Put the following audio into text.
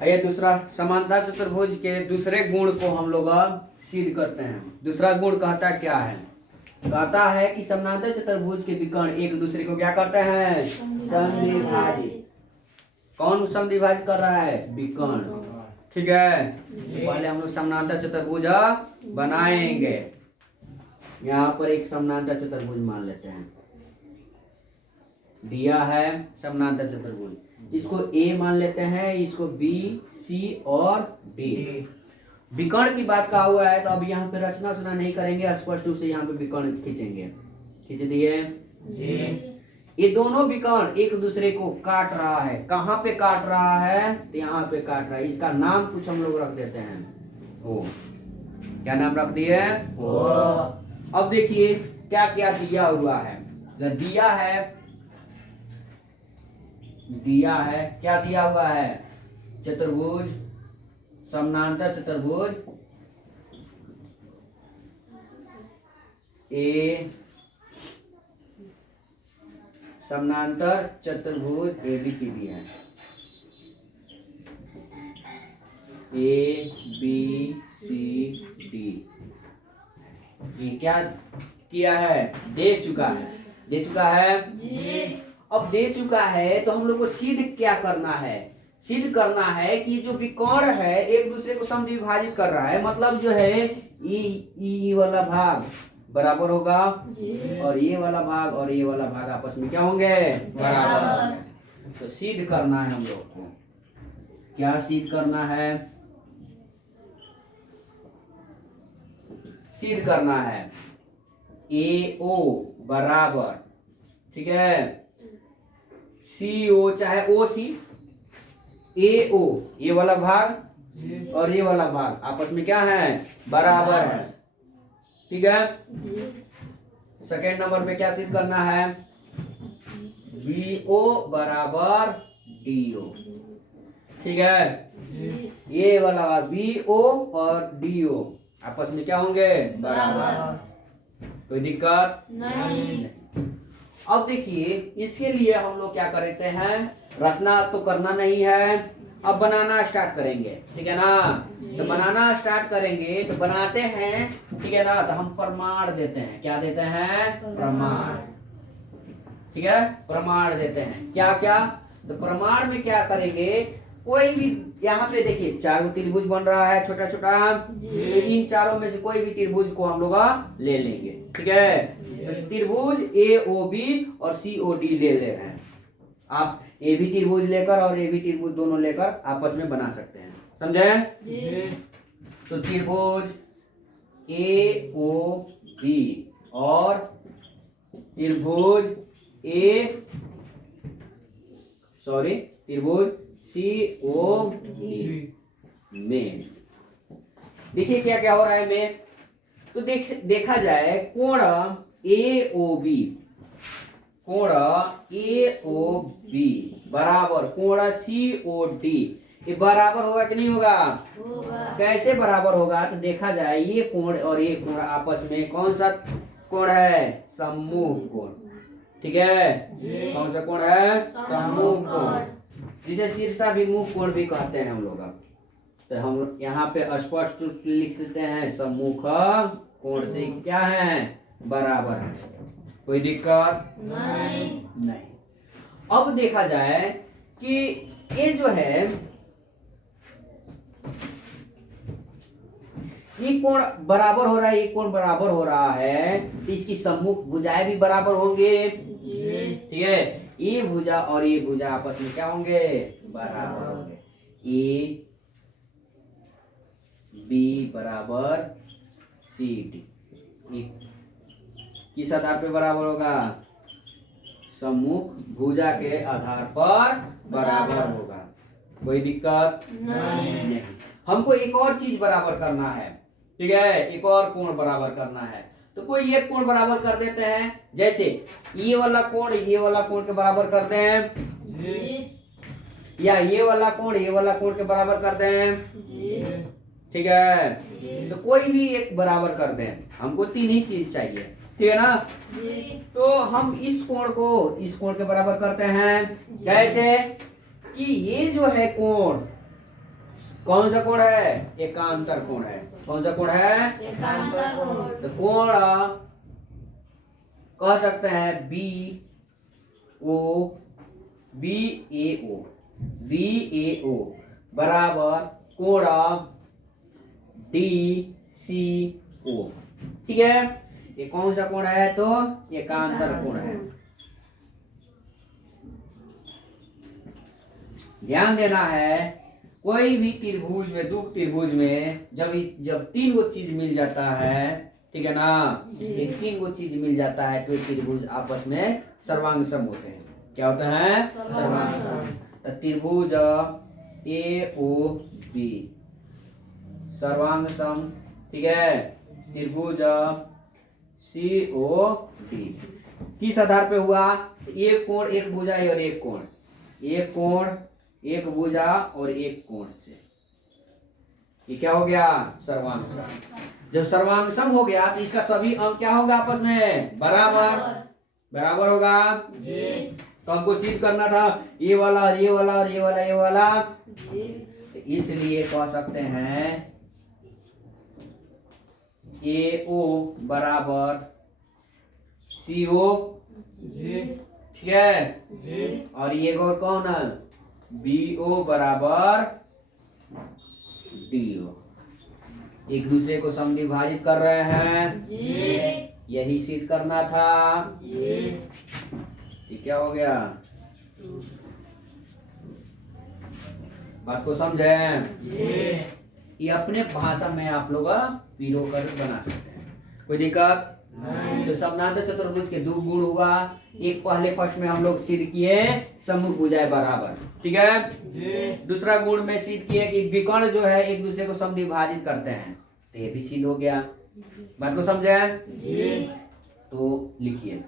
ये दूसरा समांतर चतुर्भुज के दूसरे गुण को हम लोग सिद्ध करते हैं। दूसरा गुण कहता क्या है? कहता है कि समांतर चतुर्भुज के विकर्ण एक दूसरे को क्या करते हैं? समद्विभाजित। कौन समद्विभाजित कर रहा है? विकर्ण। ठीक है, पहले हम लोग समांतर चतुर्भुज बनाएंगे। यहाँ पर एक समांतर चतुर्भुज मान लेते हैं, दिया है समांतर चतुर्भुज। इसको ए मान लेते हैं, इसको बी, सी और डी। विकर्ण की बात कहा हुआ है तो अब यहाँ पे रचना सुना नहीं करेंगे, स्पष्ट रूप से यहाँ पे विकर्ण खींचेंगे। खींच दिए जी। ये दोनों विकर्ण एक दूसरे को काट रहा है। कहाँ पे काट रहा है? तो यहाँ पे काट रहा है। इसका नाम कुछ हम लोग रख देते हैं ओ। क्या नाम रख दिए? ओ। अब देखिए क्या क्या दिया हुआ है। जो दिया है क्या दिया हुआ है? चतुर्भुज, समानांतर चतुर्भुज ए, समानांतर चतुर्भुज ABCD है। ABCD ये क्या किया है? दे चुका है जी। अब दे चुका है तो हम लोग को सिद्ध क्या करना है? सिद्ध करना है कि जो विकर्ण है एक दूसरे को समद्विभाजित कर रहा है। मतलब जो है ई वाला भाग बराबर होगा और ये वाला भाग और ये वाला भाग आपस में क्या होंगे? बराबर। तो सिद्ध करना है हम लोग को। क्या सिद्ध करना है? सिद्ध करना है AO बराबर, ठीक है, CO चाहे OC, AO ये वाला भाग और ये वाला भाग आपस में क्या है? बराबर है। ठीक है। सेकेंड नंबर पे क्या सिद्ध करना है? BO बराबर DO। ठीक है, ये वाला भाग BO और DO आपस में क्या होंगे? बराबर। कोई दिक्कत नहीं। अब देखिए इसके लिए हम लोग क्या करते हैं? रचना तो करना नहीं है, अब बनाना स्टार्ट करेंगे। ठीक है ना? तो बनाना स्टार्ट करेंगे तो बनाते हैं, ठीक है ना? तो हम प्रमाण देते हैं। क्या देते हैं? प्रमाण। ठीक है, प्रमाण देते हैं। क्या क्या? तो प्रमाण में क्या करेंगे? कोई भी यहाँ पे देखिए 4 त्रिभुज बन रहा है छोटा छोटा। इन चारों में से कोई भी त्रिभुज को हम लोग ले लेंगे। ठीक है, तो त्रिभुज AOB और COD ले रहे हैं। आप AB त्रिभुज लेकर और AB त्रिभुज दोनों लेकर आपस में बना सकते हैं। समझे? तो त्रिभुज AOB और त्रिभुज त्रिभुज COD में देखिए क्या क्या हो रहा है में। तो देखा जाए कोण AOB बराबर कोण COD ये बराबर होगा कि नहीं होगा? कैसे बराबर होगा? तो देखा जाए ये कोण और ये कोण आपस में कौन सा कोण है? सम्मुख कोण। ठीक है, कौन सा कोण है? सम्मुख कोण, जिसे शीर्षाभिमुख कोण भी कहते हैं हम लोग। तो हम यहाँ पे स्पष्ट रूप से लिख देते हैं सम्मुख कोण से क्या है? बराबर है। कोई दिक्कत नहीं। अब देखा जाए कि ये जो है ये कोण बराबर हो रहा है, ये कोण बराबर हो रहा है, तो इसकी सम्मुख भुजाएं भी बराबर होंगे। ठीक है, ये भुजा और ये भुजा आपस में क्या होंगे? बराबर होंगे। AB बराबर CD किस आधार पे बराबर होगा? सम्मुख भुजा के आधार पर बराबर होगा। कोई दिक्कत नहीं। हमको एक और चीज बराबर करना है। ठीक है, एक और कोण बराबर करना है। तो कोई एक कोण बराबर कर देते हैं। जैसे ये वाला कोण के बराबर करते हैं, या ये वाला कोण के बराबर करते हैं। ठीक है, तो कोई भी एक बराबर कर दें। हमको 3 ही चीज चाहिए। ठीक है ना? तो हम इस कोण के बराबर करते हैं। कैसे? कि ये जो है कोण कौन सा कोण है? एकांतर कोण है। कौन सा कोण है? एकांतर कोण। तो कोण कह सकते हैं बी ए ओ बराबर कोण डी सी ओ। ठीक है, ये कौन सा कोण है? तो एकांतर कोण है। ध्यान देना है, कोई भी त्रिभुज में, दो त्रिभुज में जब तीन गो चीज मिल जाता है, ठीक है ना, ये तीन गो चीज मिल जाता है तो त्रिभुज आपस में सर्वांग सम होते हैं। क्या होते हैं? सर्वांग सम। तो त्रिभुज ए ओ बी सर्वांग सम, ठीक है। त्रिभुज सी ओ डी किस आधार पे हुआ? एक कोण एक भुजा और एक कोण, एक कोण एक भुजा और एक कोण से ये क्या हो गया? सर्वांग सम। जब सर्वांग सम हो गया तो इसका सभी अंक क्या होगा? आपस में बराबर बराबर होगा। तो हमको सिद्ध करना था ये वाला और ये वाला और ये वाला ये वाला, तो इसलिए कह सकते हैं ए ओ बराबर सी ओ, ठीक है। और ये और कौन है? बी ओ बराबर डी ओ। एक दूसरे को समद्विभाजित कर रहे हैं, यही सिद्ध करना था। ये क्या हो गया? बात को समझे? ये अपने भाषा में आप लोग पीरो कर बना सकते हैं, कोई दिक्कत? तो समानांतर चतुर्भुज के दो गुण हुआ। एक पहले फर्स्ट में हम लोग सिद्ध किए सम्मुख भुजाएं बराबर, ठीक है। दूसरा गुण में सिद्ध किए कि विकर्ण जो है एक दूसरे को समद्विभाजित करते हैं, तो ये भी सिद्ध हो गया। बात को समझे? तो लिखिए